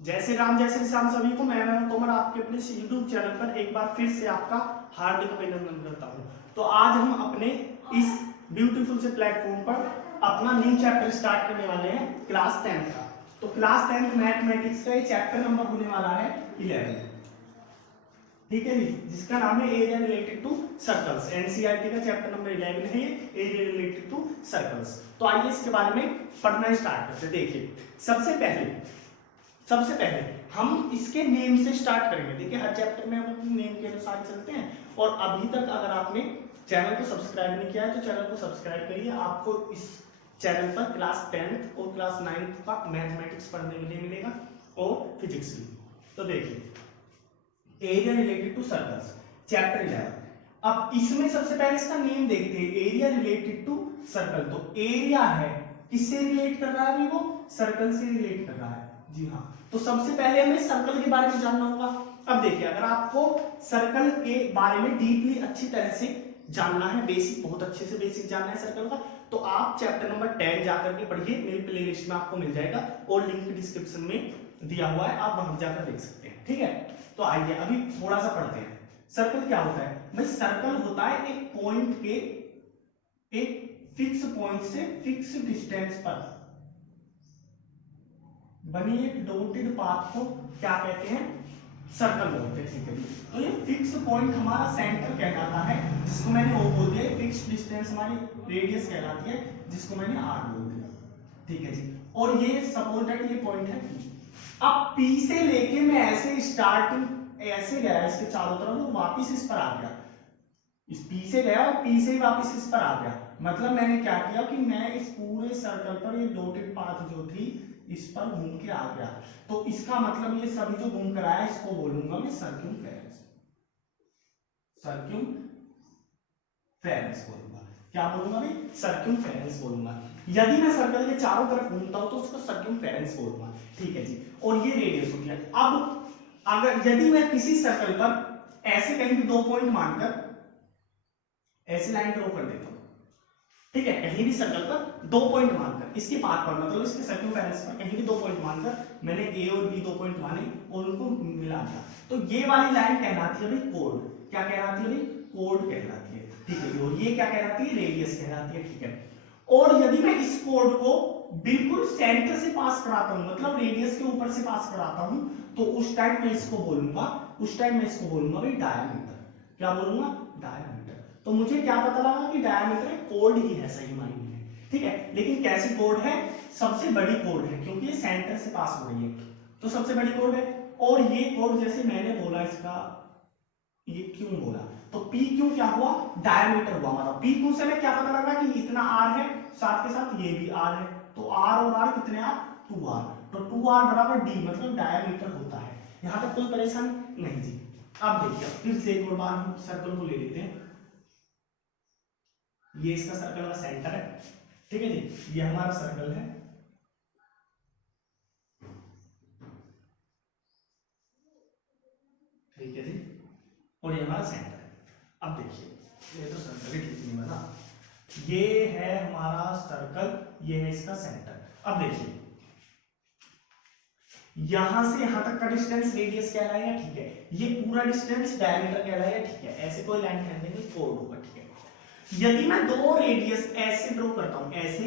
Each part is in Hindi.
जय श्री राम जय श्री श्याम सभी को। मैं तोमर आपके अपने यूट्यूब चैनल पर एक बार फिर से आपका हार्दिक अभिनंदन करता हूं। तो आज हम अपने इस ब्यूटीफुल से प्लेटफॉर्म पर अपना न्यू चैप्टर स्टार्ट करने वाले हैं क्लास 10 का। तो क्लास 10 मैथमेटिक्स का ये चैप्टर नंबर होने वाला है 11। ठीक है जी, जिसका नाम है area related to circles. NCERT का चैप्टर नंबर 11 है ये, एरिया रिलेटेड टू सर्कल्स। तो आइए इसके बारे में पढ़ना स्टार्ट करते हैं। देखिए सबसे पहले हम इसके नेम से स्टार्ट करेंगे। देखिए हर चैप्टर में हम अपने नेम के अनुसार चलते हैं। और अभी तक अगर आपने चैनल को सब्सक्राइब नहीं किया है तो चैनल को सब्सक्राइब करिए। आपको इस चैनल पर क्लास 10th और क्लास 9th का मैथमेटिक्स पढ़ने के लिए मिलेगा और फिजिक्स भी। तो देखिए area related to circles chapter 11। अब इसमें सबसे पहले इसका नेम देखते हैं, एरिया रिलेटेड टू सर्कल। तो एरिया है, किससे रिलेट कर रहा है? वो सर्कल से रिलेट कर रहा है। जी हाँ, तो सबसे पहले हमें सर्कल के बारे में जानना होगा। अब देखिए अगर आपको सर्कल के बारे में डीपली अच्छी तरह से जानना है, बेसिक बहुत अच्छे से बेसिक जानना है सर्कल का, तो आप चैप्टर नंबर 10 जाकर के पढ़िए। मेरी प्लेलिस्ट में आपको मिल जाएगा और लिंक डिस्क्रिप्शन में दिया हुआ है, आप वहां जाकर देख सकते हैं। ठीक है, तो आइए अभी थोड़ा सा पढ़ते हैं। सर्कल क्या होता है भाई? सर्कल होता है एक पॉइंट के एक फिक्स पॉइंट से फिक्स डिस्टेंस पर बनी एक डॉटेड पाथ को क्या कहते हैं? सर्कल बोलते हैं। ठीक है, तो ये फिक्स पॉइंट हमारा सेंटर कहलाता है, जिसको मैंने ओ बोल दिया। फिक्स डिस्टेंस हमारी रेडियस कहलाती है, जिसको मैंने आर बोल दिया। ठीक है जी, और ये सपोज दैट ये पॉइंट है पी। अब पी से लेके मैं ऐसे स्टार्टिंग ऐसे गया इसके चारों तरफ, तो वापिस इस पर आ गया। इस पी से गया और पी से ही वापस इस पर आ गया। मतलब मैंने क्या किया कि मैं इस पूरे सर्कल पर ये डॉटेड पाथ जो थी इस पर घूम के आ गया। तो इसका मतलब ये सभी जो घूम कर आया इसको बोलूंगा मैं सर्क्यूमफेरेंस। सर्क्यूमफेरेंस बोलूंगा। क्या बोलूंगा भाई? सर्क्यूमफेरेंस बोलूंगा। यदि मैं सर्कल के चारों तरफ घूमता हूं तो उसको सर्क्यूमफेरेंस बोलूंगा। ठीक है जी, और ये रेडियस होती है। अब अगर यदि मैं किसी सर्कल पर ऐसे कहीं भी दो पॉइंट मानकर ऐसी लाइन ड्रॉ कर देता हूं, ठीक है, कहीं भी सर्कल पर दो पॉइंट मानकर, इसके पाथ पर मतलब इसके सर्कमफेरेंस पर कहीं भी दो पॉइंट मानकर मैंने ए और बी दो पॉइंट माने और उनको मिला दिया, तो ये वाली लाइन कहलाती है भाई कोड। क्या कहलाती है भाई? कोड कहलाती है। ठीक है, और ये क्या कहलाती है? रेडियस कहलाती है। ठीक है, और यदि मैं इस कोड को बिल्कुल सेंटर से पास कराता हूं, मतलब रेडियस के ऊपर से पास कराता हूं, तो उस टाइम मैं इसको बोलूंगा भाई डायमीटर। क्या बोलूंगा? डायमीटर। तो मुझे क्या पता लगा कि डायमीटर कोड ही है सही मायने में। ठीक है, लेकिन कैसी कोड है? सबसे बड़ी कोड है, क्योंकि ये सेंटर से पास हो रही है, तो सबसे बड़ी कोड है। और ये कोड जैसे मैंने बोला इसका ये क्यों बोला, तो पी क्यों क्या हुआ? डायमीटर हुआ हमारा। पी क्यों से मैं क्या पता लगा कि इतना आर है, साथ के साथ ये भी आर है, तो आर और आर कितने आर? 2r। तो 2r बराबर डी, मतलब डायमीटर होता है। यहां तक कोई परेशानी नहीं जी। अब देखिए फिर से एक और बार हम सर्कल को ले लेते हैं। ये इसका सर्कल का सेंटर है। ठीक है जी, ये हमारा सर्कल है। ठीक है जी, और ये हमारा सेंटर है। अब देखिए ये तो सर्कल ही ठीक नहीं बना, ये है हमारा सर्कल, ये है इसका सेंटर। अब देखिए यहां से यहां तक का डिस्टेंस रेडियस कहलाएगा। ठीक है, ये पूरा डिस्टेंस डायमीटर कहलाएगा। ठीक है, ऐसे कोई लाइन खींच देंगे कोड होगा। ठीक है, यदि मैं दो रेडियस ऐसे ड्रॉ करता हूं, ऐसे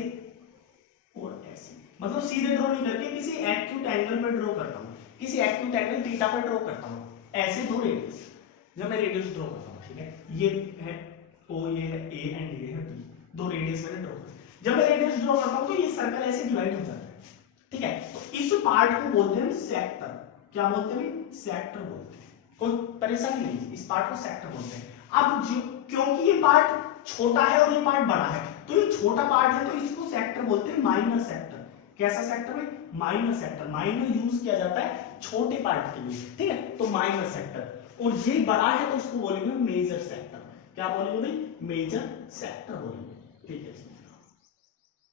और ऐसे, मतलब सीधे ड्रॉ नहीं करके किसी एक्यूट एंगल पर ड्रॉ करता हूं, किसी एक्यूट एंगल थीटा पर ड्रॉ करता हूं, ऐसे दो रेडियस जब मैं रेडियस ड्रॉ करता हूं। ठीक है, ये है ओ, ये है ए एंड ये है बी, दो रेडियस मैंने ड्रॉ कर। जब मैं रेडियस ड्रॉ करता हूं तो ये सर्कल ऐसे डिवाइड हो जाता है। ठीक है, तो इस पार्ट को बोलते हैं सेक्टर। क्या बोलते हैं? सेक्टर बोलते हैं। कोई परेशानी नहीं, इस पार्ट को सेक्टर बोलते हैं। अब क्योंकि ये पार्ट छोटा है और ये पार्ट बड़ा है, तो ये छोटा पार्ट है तो इसको सेक्टर बोलते हैं, माइनर सेक्टर। कैसा सेक्टर है? Minor sector. माइनर यूज किया जाता है छोटे पार्ट के लिए। ठीक है, तो माइनर सेक्टर। और ये बड़ा है तो इसको बोलेंगे मेजर सेक्टर। क्या बोलेंगे भाई? मेजर सेक्टर बोलेंगे। ठीक है,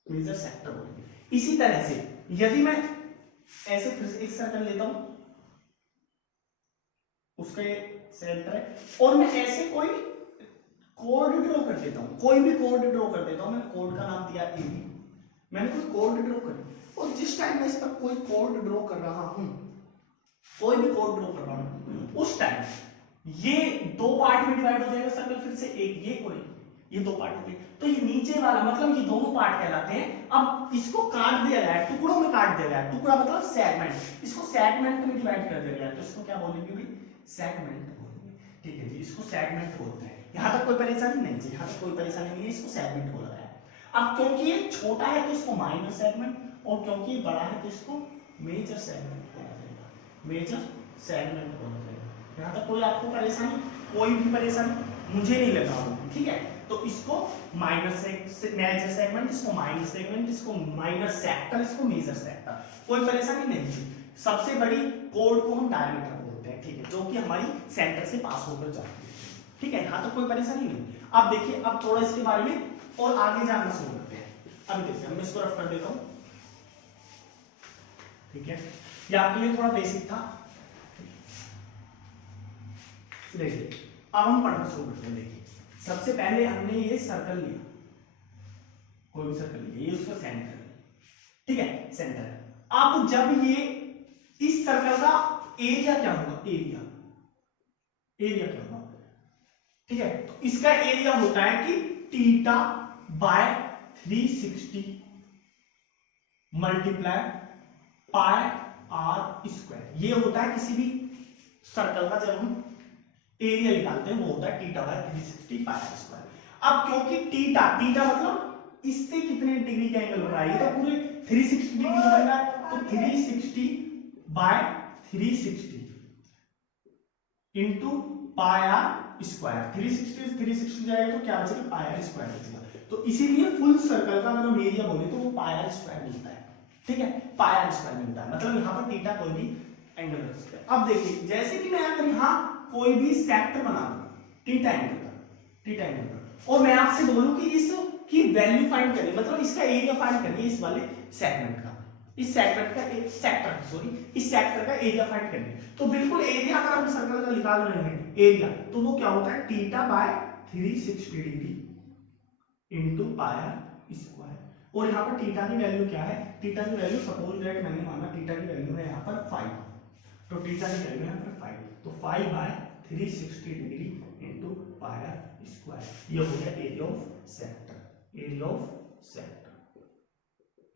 मेजर सेक्टर बोलेंगे। इसी तरह से यदि मैं ऐसे फिर से एक सर्कल लेता हूं, उसका सेंटर है, और मैं ऐसे कोई कोड ड्रॉ कर देता हूं, कोई भी कोड ड्रॉ कर देता हूं। मैंने कोड का नाम दिया ए बी, मैंने कोई कोड ड्रॉ कर, और जिस टाइम मैं इस पर कोई कोड ड्रॉ कर रहा हूं कोई भी कोड ड्रॉ कर रहा हूं उस टाइम ये दो पार्ट में डिवाइड हो जाएगा सर्कल, फिर से एक ये और ये दो पार्ट हो गए। तो ये नीचे वाला मतलब ये दोनों पार्ट कहलाते हैं। अब इसको काट दिया गया है, टुकड़ों में काट दिया गया है, टुकड़ा मतलब सेगमेंट, इसको सेगमेंट में डिवाइड कर दिया गया है, तो इसको क्या बोलेंगे भाई, सेगमेंट बोलेंगे। ठीक है जी, इसको सेगमेंट बोलते हैं। यहां तक कोई परेशानी नहीं जी, यहां तक कोई परेशानी नहीं है, इसको सेगमेंट बोला गया है। अब क्योंकि ये छोटा है तो इसको माइनर सेगमेंट, और क्योंकि ये बड़ा है तो इसको मेजर सेगमेंट बोला जाएगा, मेजर सेगमेंट बोला जाएगा। यहां तक कोई आपको परेशानी, कोई भी परेशानी मुझे नहीं लगा होगी, ठीक है। तो इसको माइनर मेजर सेगमेंट, इसको माइनर सेगमेंट, इसको माइनर सेक्टर, इसको मेजर सेक्टर, कोई परेशानी नहीं थी। सबसे बड़ी कोड को हम डायमीटर बोलते हैं, ठीक है, जो कि हमारी सेंटर से पास होकर जाती है, ठीक है। यहां तो कोई परेशानी नहीं। अब देखिए, अब थोड़ा इसके बारे में और आगे जानना शुरू करते हैं। अब देखिए, मैं इसको रफ कर देता हूं, ठीक है, ये आपके लिए थोड़ा बेसिक था। देखिए, अब हम पढ़ना शुरू करते हैं। देखिए, सबसे पहले हमने ये सर्कल लिया, कोई भी सर्कल लिया, ये उसका सेंटर है, ठीक है, सेंटर। अब जब ये इस सर्कल का एरिया क्या होगा, एरिया, एरिया क्या होगा, ठीक है, तो इसका एरिया होता है कि theta by 360 multiply pi are square. ये होता है किसी भी सर्कल का जब हम एरिया निकालते हैं, वो होता है theta by 360 pi are square. अब क्योंकि थीटा, थीटा मतलब इससे कितने डिग्री का एंगल हो रहा है, ये तो पूरे 360 डिग्री बन रहा है, तो 360 by 360 into pi are square. 360 जाएगा तो क्या बचेगा, पाई आर स्क्वायर बचेगा। तो इसीलिए फुल सर्कल का अगर हम एरिया बोले तो वो पाई आर स्क्वायर मिलता है, ठीक है, पाई आर स्क्वायर मिलता है। मतलब यहाँ पर थीटा कोई भी एंगल रख सकते हैं। अब देखिए, जैसे कि मैं अगर यहाँ कोई भी सेक्टर बना दूं थीटा एंगल का, थीटा एंगल का, और मैं आपसे बोलूं कि इसकी वैल्यू फाइंड करिए, मतलब इसका एरिया फाइंड करिए, इस वाले सेगमेंट का, इस सेगमेंट का एक सेक्टर, सॉरी, इस सेक्टर का एरिया फाइंड करिए, तो बिल्कुल एरिया अगर हम सर्कल का निकाल रहे हैं एरिया, तो वो क्या होता है, theta by 360 degree into pi are square. और यहाँ पर थीटा की वैल्यू क्या है, थीटा की वैल्यू सपोज दैट मैंने माना थीटा की वैल्यू है यहाँ पर 5, तो थीटा की वैल्यू है यहाँ पर 5, तो 5 by 360 degree into pi are square. ये हो गया area of sector, area of sector,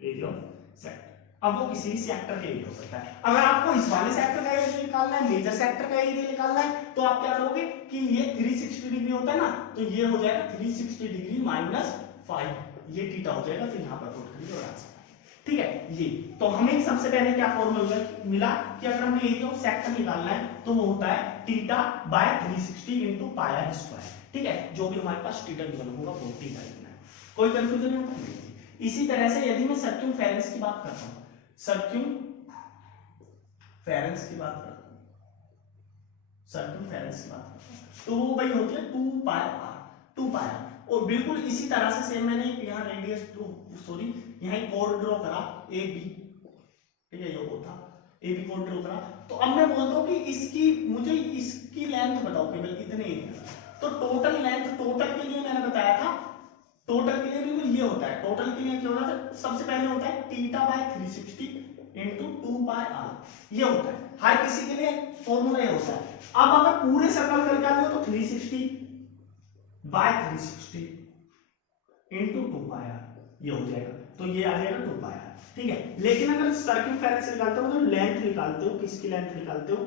area of sector. अब वो किसी सेक्टर के एरिया हो सकता है। अगर आपको इस वाले सेक्टर का एरिया निकालना है, मेजर सेक्टर का एरिया निकालना है, तो आप क्या करोगे कि ये 360 डिग्री होता है ना, तो ये हो जाएगा 360 डिग्री माइनस 5, ये थीटा हो जाएगा, फिर यहाँ पर पुट करिए और आंसर, ठीक है। ये तो हमें सबसे पहले क्या फॉर्मूला मिला कि अगर हमें एरिया ऑफ सेक्टर निकालना है तो वो होता है theta by 360 into pi are square, ठीक है। जो भी हमारे पास थीटा गिवन होगा वो थीटा लिखना है, कोई कंफ्यूजन नहीं होगा। इसी तरह से यदि मैं सर्कमफेरेंस की बात करता हूं, सर्कमफेरेंस की बात करता हूं, सर्कमफेरेंस की बात करता हूं, तो वो भाई होती है 2 पाई आर, 2 पाई आर। और बिल्कुल इसी तरह से सेम मैंने यहाँ रेडियस, सॉरी, यहाँ एक कोड ड्रॉ करा ए बी, ठीक है, ये होता ए बी कोड ड्रॉ करा। तो अब मैं बोलता हूँ कि इसकी, मुझे इसकी लेंथ बताओ केवल इतने एरिया, तो टोटल लेंथ, टोटल के लिए मैंने बताया था, टोटल के लिए बिल्कुल ये होता है, टोटल के लिए क्या होता है, सबसे पहले होता है theta by 360 into 2 pi r, ये होता है हर किसी के लिए फॉर्मूला ये होता है। अब अगर पूरे सर्कल का निकाल लो तो 360 बाय 360 इंटू 2 पाई आर, ये हो जाएगा, तो ये आ जाएगा 2 पाई आर, ठीक है। लेकिन अगर सर्कमफेरेंस निकालते हो तो लेंथ निकालते हो, किसकी लेंथ निकालते हो,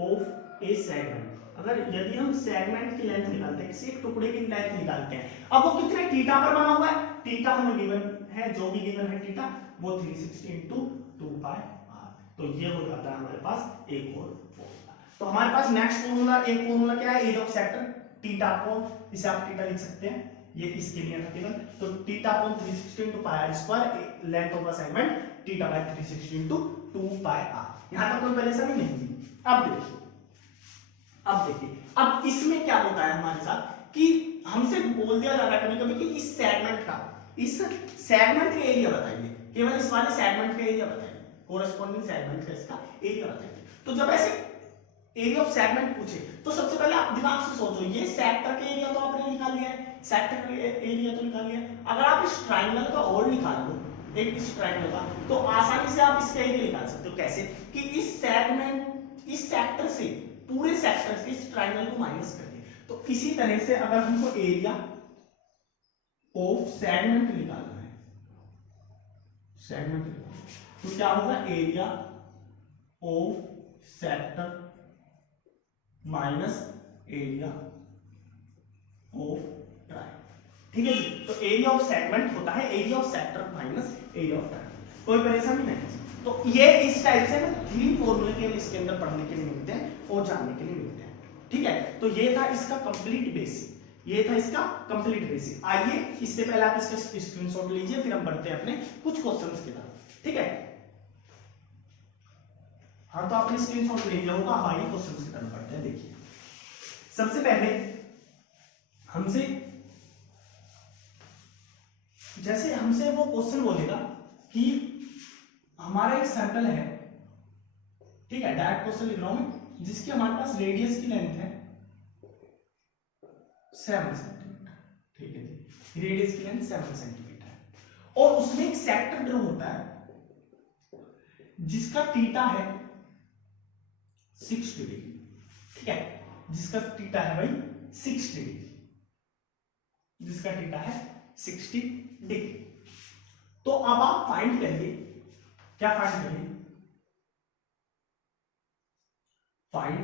ऑफ ए सेगमेंट। अगर यदि हम सेगमेंट की लेंथ निकालते हैं, किसी एक टुकड़े की लेंथ निकालते हैं, अब वो कितने थीटा पर बना हुआ है, थीटा हमें गिवन है, जो भी गिवन है थीटा वो 360 इंटू 2 पाई आर, तो ये हो जाता है हमारे पास एक और फॉर्मूला। तो हमारे पास नेक्स्ट फॉर्मूला, एक फॉर्मूला क्या है, area of sector, theta upon, इसे आप थीटा लिख सकते हैं, ये इसके लिए था केवल, तो theta upon 360 into pi are square, length of the segment theta by 360 into 2 pi r. यहां तक कोई परेशानी नहीं थी। अब देखिए, अब इसमें क्या होता है हमारे साथ कि हमसे बोल दिया जा रहा है कभी कभी कि इस सेगमेंट का, इस सेगमेंट का एरिया बताइए, केवल इस वाले सेगमेंट का एरिया बताइए, कोरेस्पॉन्डिंग सेगमेंट का इसका एरिया बताइए। तो जब ऐसे एरिया ऑफ सेगमेंट पूछे तो सबसे पहले आप दिमाग से सोचो, ये सेक्टर का एरिया तो आपने निकाल लिया है, सेक्टर का एरिया तो निकाल लिया है। अगर आप इस ट्रायंगल का और निकाल लो, एक इस ट्रायंगल का, तो आसानी से आप इसका एरिया निकाल सकते हो। कैसे कि इस सेगमेंट इस सेक्टर से, पूरे सेक्टर से इस ट्राइंगल को माइनस कर दिया। तो इसी तरह से अगर हमको एरिया ऑफ सेगमेंट निकालना है, सेगमेंट निकालना है, तो क्या होगा, area of sector minus area of triangle. ठीक है जी। तो एरिया ऑफ सेगमेंट होता है area of sector minus area of triangle. कोई परेशानी नहीं। तो ये इस टाइप से ना 3 फॉर्मूले केवल इसके अंदर पढ़ने के लिए मिलते हैं और जानने के लिए मिलते हैं। ठीक है, तो ये था इसका कंप्लीट बेसिक, ये था इसका कंप्लीट बेसिक। आइए इससे पहले आप इसका स्क्रीनशॉट लीजिए, फिर हम बढ़ते हैं अपने कुछ क्वेश्चंस की तरफ। ठीक है, हाँ तो आपने स्क्रीनशॉट ले लिया होगा। आइए क्वेश्चंस की तरफ बढ़ते हैं। देखिए सबसे पहले हमसे, जैसे हमसे वो क्वेश्चन बोलेगा कि हमारा एक सर्कल है, ठीक है, डायरेक्ट क्वेश्चन लिख रहा हूं मैं, जिसकी हमारे पास रेडियस की लेंथ है 7 सेंटीमीटर। ठीक है जी, रेडियस की लेंथ 7 सेंटीमीटर है, और उसमें एक सेक्टर ड्रॉ होता है जिसका थीटा है 60 डिग्री। ठीक है, जिसका थीटा है भाई 60 डिग्री, जिसका थीटा है 60 डिग्री। तो अब आप फाइंड करिए, क्या फाइंड करिए, find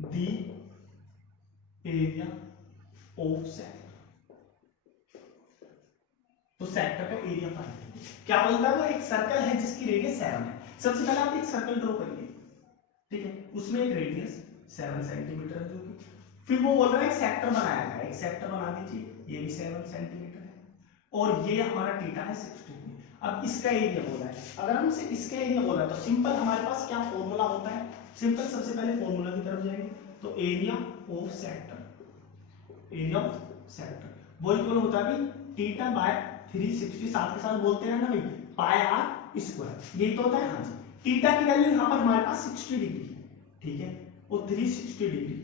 the area of sector. तो सेक्टर का एरिया फाइंड करिए। क्या बोलता है, वो एक सर्कल है जिसकी रेडियस 7 है। सबसे पहले आप एक सर्कल ड्रॉ करिए, ठीक है, उसमें एक रेडियस 7 सेंटीमीटर है जो कि, फिर वो बोल रहा है एक सेक्टर बनाया है, एक सेक्टर बना दीजिए, ये भी 7 सेंटीमीटर है, और ये हमारा थीटा है 60 डिग्री। अब इसका एरिया बोला है, अगर हमसे इसका एरिया बोला है तो सिंपल हमारे पास क्या फॉर्मूला होता है, सिंपल सबसे पहले फॉर्मूला की तरफ जाएंगे। तो area of sector, area of sector वो इक्वल होता है भाई थीटा बाय 360, साथ के साथ बोलते हैं ना भाई पाई आर स्क्वायर, यही तो होता है। हाँ जी, थीटा की वैल्यू यहाँ पर हमारे पास 60 डिग्री, ठीक है, वो 360 degree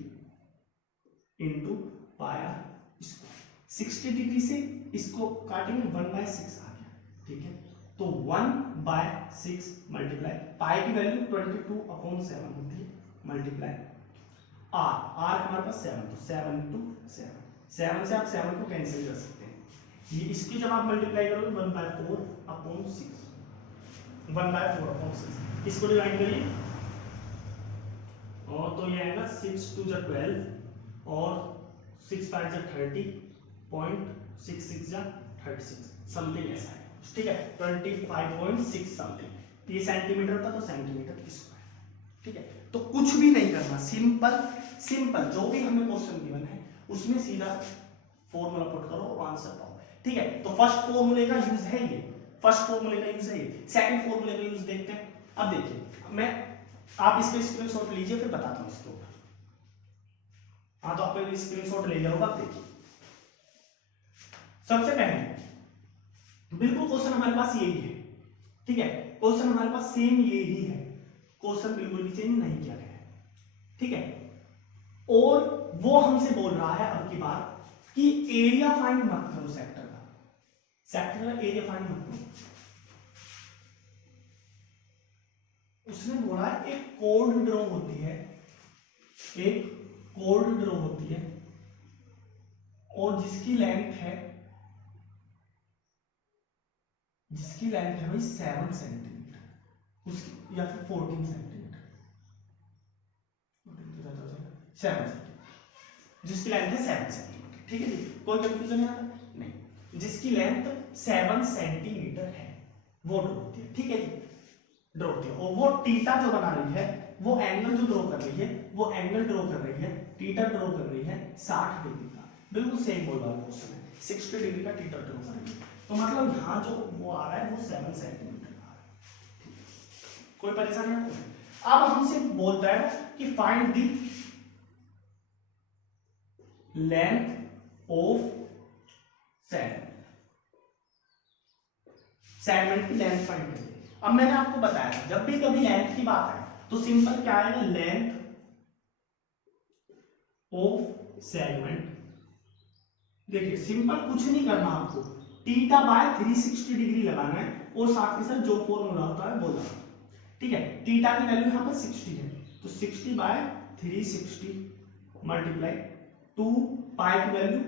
into pi are square. 60 degree से इसको काटेंगे 1/6 आ गया, ठीक है, तो 1/6 मल्टीप्लाई पाई की वैल्यू 22/7 होती है, मल्टीप्लाई आर, आर हमारे पास 7, तो 7 into 7, 7 से आप 7 को कैंसिल कर सकते हैं। ये इसकी जब आप मल्टीप्लाई करोगे 1/4/6, 1/4/6, इसको डिवाइड करिए और तो ये आएगा 6 2 जा 12 और 6 5 जा 30, 0.66 जा 36, समथिंग ऐसा है, ठीक है, 25.6 समथिंग। ये सेंटीमीटर था तो सेंटीमीटर स्क्वायर, ठीक है। तो कुछ भी नहीं करना, सिंपल सिंपल जो भी हमें क्वेश्चन गिवन है उसमें सीधा फॉर्मूला पुट करो और आंसर पाओ, ठीक है। तो फर्स्ट फॉर्मूले का यूज है ये, फर्स्ट फॉर्मूले का यूज है ये। सेकंड फॉर्मूले का यूज देखते हैं। अब देखिए मैं, आप इसका स्क्रीनशॉट लीजिए फिर बताता हूं इसके ऊपर। हाँ तो आपने स्क्रीनशॉट ले लिया होगा। अब देखिए सबसे पहले बिल्कुल क्वेश्चन हमारे पास यही है, ठीक है, क्वेश्चन हमारे पास सेम यही है, क्वेश्चन बिल्कुल भी चेंज नहीं किया गया है, ठीक है। और वो हमसे बोल रहा है अब की बार कि एरिया फाइंड मत करो सेक्टर का, सेक्टर का एरिया फाइंड मत करो। उसने बोला एक कोड ड्रॉ होती है, एक कोड ड्रॉ होती है और जिसकी लेंथ है भाई 7 सेंटीमीटर, उसकी या फिर 14 सेंटीमीटर, 7 सेंटीमीटर, जिसकी लेंथ है 7 सेंटीमीटर, ठीक है जी। कोई कंफ्यूजन है यहाँ नहीं, जिसकी लेंथ 7 सेंटीमीटर है वो ड्रॉ होती है, ठीक है जी, ड्रॉ होती है। और वो थीटा जो बना रही है, वो एंगल जो ड्रॉ कर रही है, वो एंगल ड्रॉ कर रही है, थीटा ड्रॉ कर रही है 60 डिग्री का, बिल्कुल सेम बोल रहा हूं क्वेश्चन है, 60 डिग्री का थीटा ड्रॉ कर रही है। तो मतलब यहां जो वो आ रहा है वो 7 सेंटीमीटर आ रहा है, कोई परेशानी नहीं। अब हमसे बोलता है कि find the length of segment, segment की लेंथ फाइंड करिए। अब मैंने आपको बताया जब भी कभी लेंथ की बात है तो सिंपल क्या आएगा, लेंथ ऑफ सेगमेंट। देखिए सिंपल कुछ नहीं करना आपको, थीटा बाय 360 डिग्री लगाना है और साथ के साथ जो फॉर्मूला होता है वो लगाना, ठीक है, थीटा की वैल्यू यहाँ पर 60 है, तो 60 बाय 360 मल्टीप्लाई 2 पाई की वैल्यू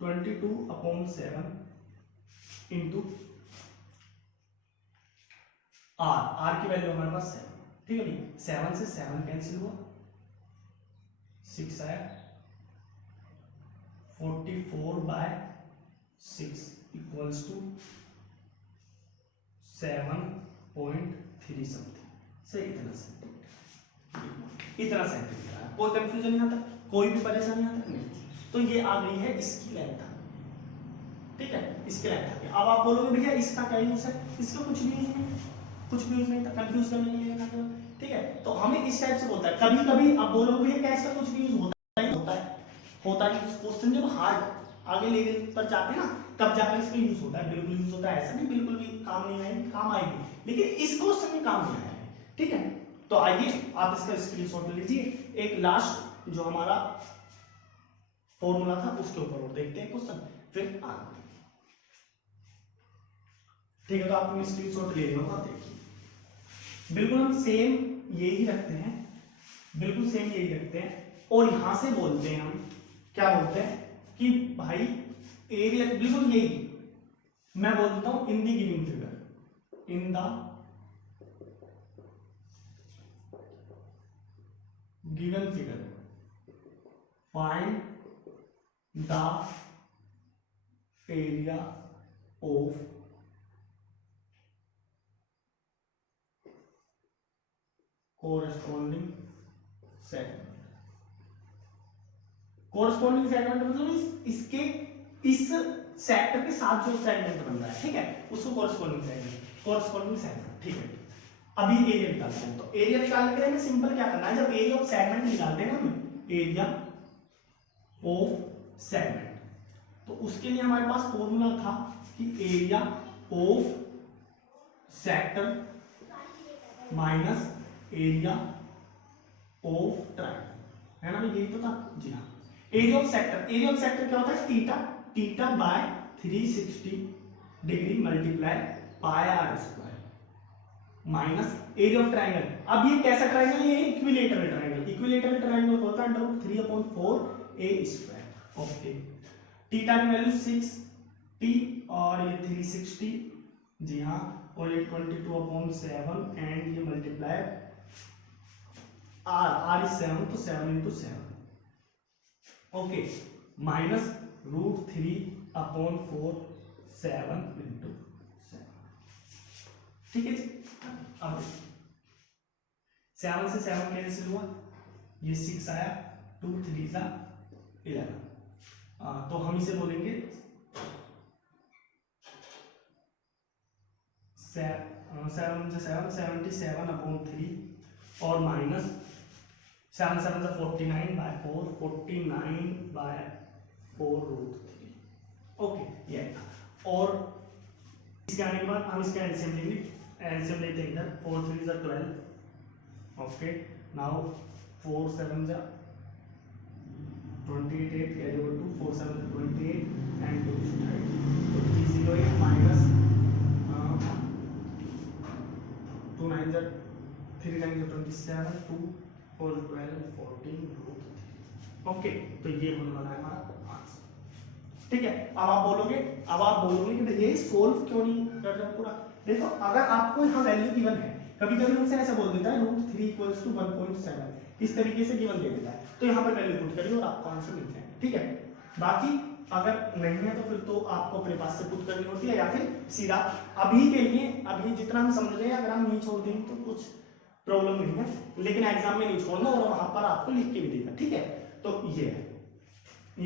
22/7 इंटू आर की वैल्यू हमारे पास 7, ठीक है भाई, 7 से 7 कैंसिल हुआ, 6 आया, 44/6 इक्वल्स टू 7.3 समथिंग, सही, इतना सेंटीमीटर है। कोई कंफ्यूजन नहीं आता, कोई भी परेशानी आता नहीं। तो ये आ गई है इसकी लेंथ, ठीक है, इसके लेंथ। अब आप बोलोगे भैया इसका क्या यूज है, इसका कुछ भी यूज नहीं, कुछ भी यूज नहीं था, कंफ्यूज करने के लिए, ठीक है। तो हमें इस टाइप से बोलता है, कभी कभी आप बोलोगे भैया क्या इसका कुछ भी यूज होता है क्वेश्चन जब हार्ड आगे लेवल पर जाते हैं ना, तब जाकर इसका यूज होता है, बिल्कुल यूज होता है, ऐसा नहीं बिल्कुल भी काम नहीं आएगी, काम आएगी, लेकिन इस क्वेश्चन में काम नहीं आएगा, ठीक है। तो आइए आप इसका स्क्रीनशॉट ले लीजिए, एक लास्ट जो हमारा फॉर्मूला था उसके ऊपर और देखते हैं क्वेश्चन, फिर आगे, ठीक है। तो आपने स्क्रीनशॉट ले लिया होगा, देखिए बिल्कुल हम सेम यही रखते हैं, बिल्कुल सेम यही रखते हैं, और यहां से बोलते हैं हम क्या बोलते हैं कि भाई एरिया, बिल्कुल यही मैं बोल देता हूं, in the given figure, in the given figure find the area of corresponding segment. Corresponding segment मतलब इसके इस सेक्टर के साथ जो सेगमेंट बन रहा है, ठीक है, उसको कोरस्पॉन्डिंग सेगमेंट, ठीक है। अभी एरिया निकालते हैं, तो एरिया निकालने के लिए हमें सिंपल क्या करना है, जब एरिया ऑफ सेगमेंट निकालते हैं ना हम, एरिया ऑफ सेगमेंट, तो उसके लिए हमारे पास फॉर्मूला था कि area of sector minus area of triangle, है ना, यही तो था जी हाँ। एरिया ऑफ सेक्टर क्या होता है, theta by 360 degree multiply pi are square minus area of triangle. अब ये कैसा ट्रायंगल है, ये इक्विलेटरल ट्रायंगल होता है √3/4 a स्क्वायर, ओके। थीटा की वैल्यू 6t और ये 360 जी हाँ, और ये 22/7 एंड ये मल्टीप्लाई r is 7, तो 7 into 7, ओके, माइनस √3/4 7 into 7, ठीक है जी। अब 7 से 7 कैंसिल हुआ, ये 6 आया, 2 3 जा 11, तो हम इसे बोलेंगे 77/3 और माइनस 7 7 49/4 49/4√3, ओके, ये था। और इसके आने के बाद हम इसका एलसीएम लेंगे, एलसीएम लेते हैं इधर, 4 3 12, okay, now 4 7 28 carry over 2, 4 7 28 and 2 30, तो 308 माइनस 2 9 3 9 27 2 4 12 14√3, ओके। तो ये होने वाला है हमारा आंसर, ठीक है। अब आप बोलोगे कि ये सोल्व क्यों नहीं कर रहे पूरा, देखो अगर आपको यहाँ वैल्यू गिवन है, कभी कभी हमसे ऐसा बोल देता है √3 = 1.7, इस तरीके से गिवन दे देता है, तो यहाँ पर वैल्यू पुट करिए और आपको आंसर मिल जाएगा, ठीक है। बाकी अगर नहीं है तो फिर तो आपको अपने पास से पुट करनी होती है, या फिर सीधा अभी के लिए, अभी जितना हम समझ रहे हैं, अगर हम नहीं छोड़ देंगे तो कुछ प्रॉब्लम नहीं है, लेकिन एग्जाम में नहीं छोड़ना, और वहां पर आपको लिख के भी देगा, ठीक है। तो ये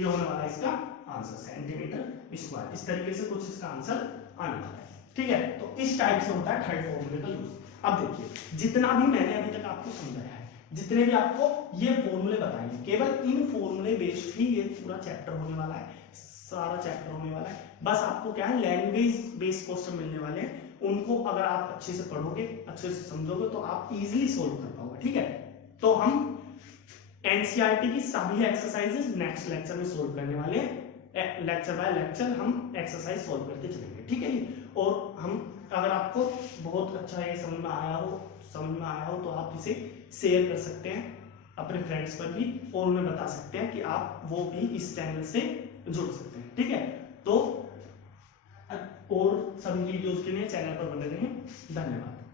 होने वाला है इसका आंसर, सेंटीमीटर स्क्वायर, इस तरीके से कुछ इसका आंसर आने वाला है, ठीक है। तो इस टाइप से होता है थर्ड फॉर्मूले का यूज। अब देखिए, जितना भी मैंने अभी तक आपको समझाया है, जितने भी आपको ये फॉर्मूले बताएंगे, केवल इन फॉर्मूले बेस्ड ही ये पूरा चैप्टर होने वाला है, सारा चैप्टर होने वाला है। बस आपको क्या है, लैंग्वेज बेस्ड क्वेश्चन मिलने वाले हैं, उनको अगर आप अच्छे से पढ़ोगे, अच्छे से समझोगे, तो आप इजीली सोल्व कर पाओगे, ठीक है। तो हम एनसीईआरटी की सभी एक्सरसाइजेस नेक्स्ट लेक्चर में सोल्व करने वाले हैं, लेक्चर बाय लेक्चर हम एक्सरसाइज सोल्व करते चलेंगे, ठीक है। और हम, अगर आपको बहुत अच्छा ये समझ में आया हो, समझ में आया हो तो आप इसे शेयर कर सकते हैं अपने फ्रेंड्स पर भी, और उन्हें बता सकते हैं कि आप वो भी इस चैनल से जुड़ सकते हैं। ठीक है, तो और सभी वीडियोस के लिए चैनल पर बने रहें। धन्यवाद।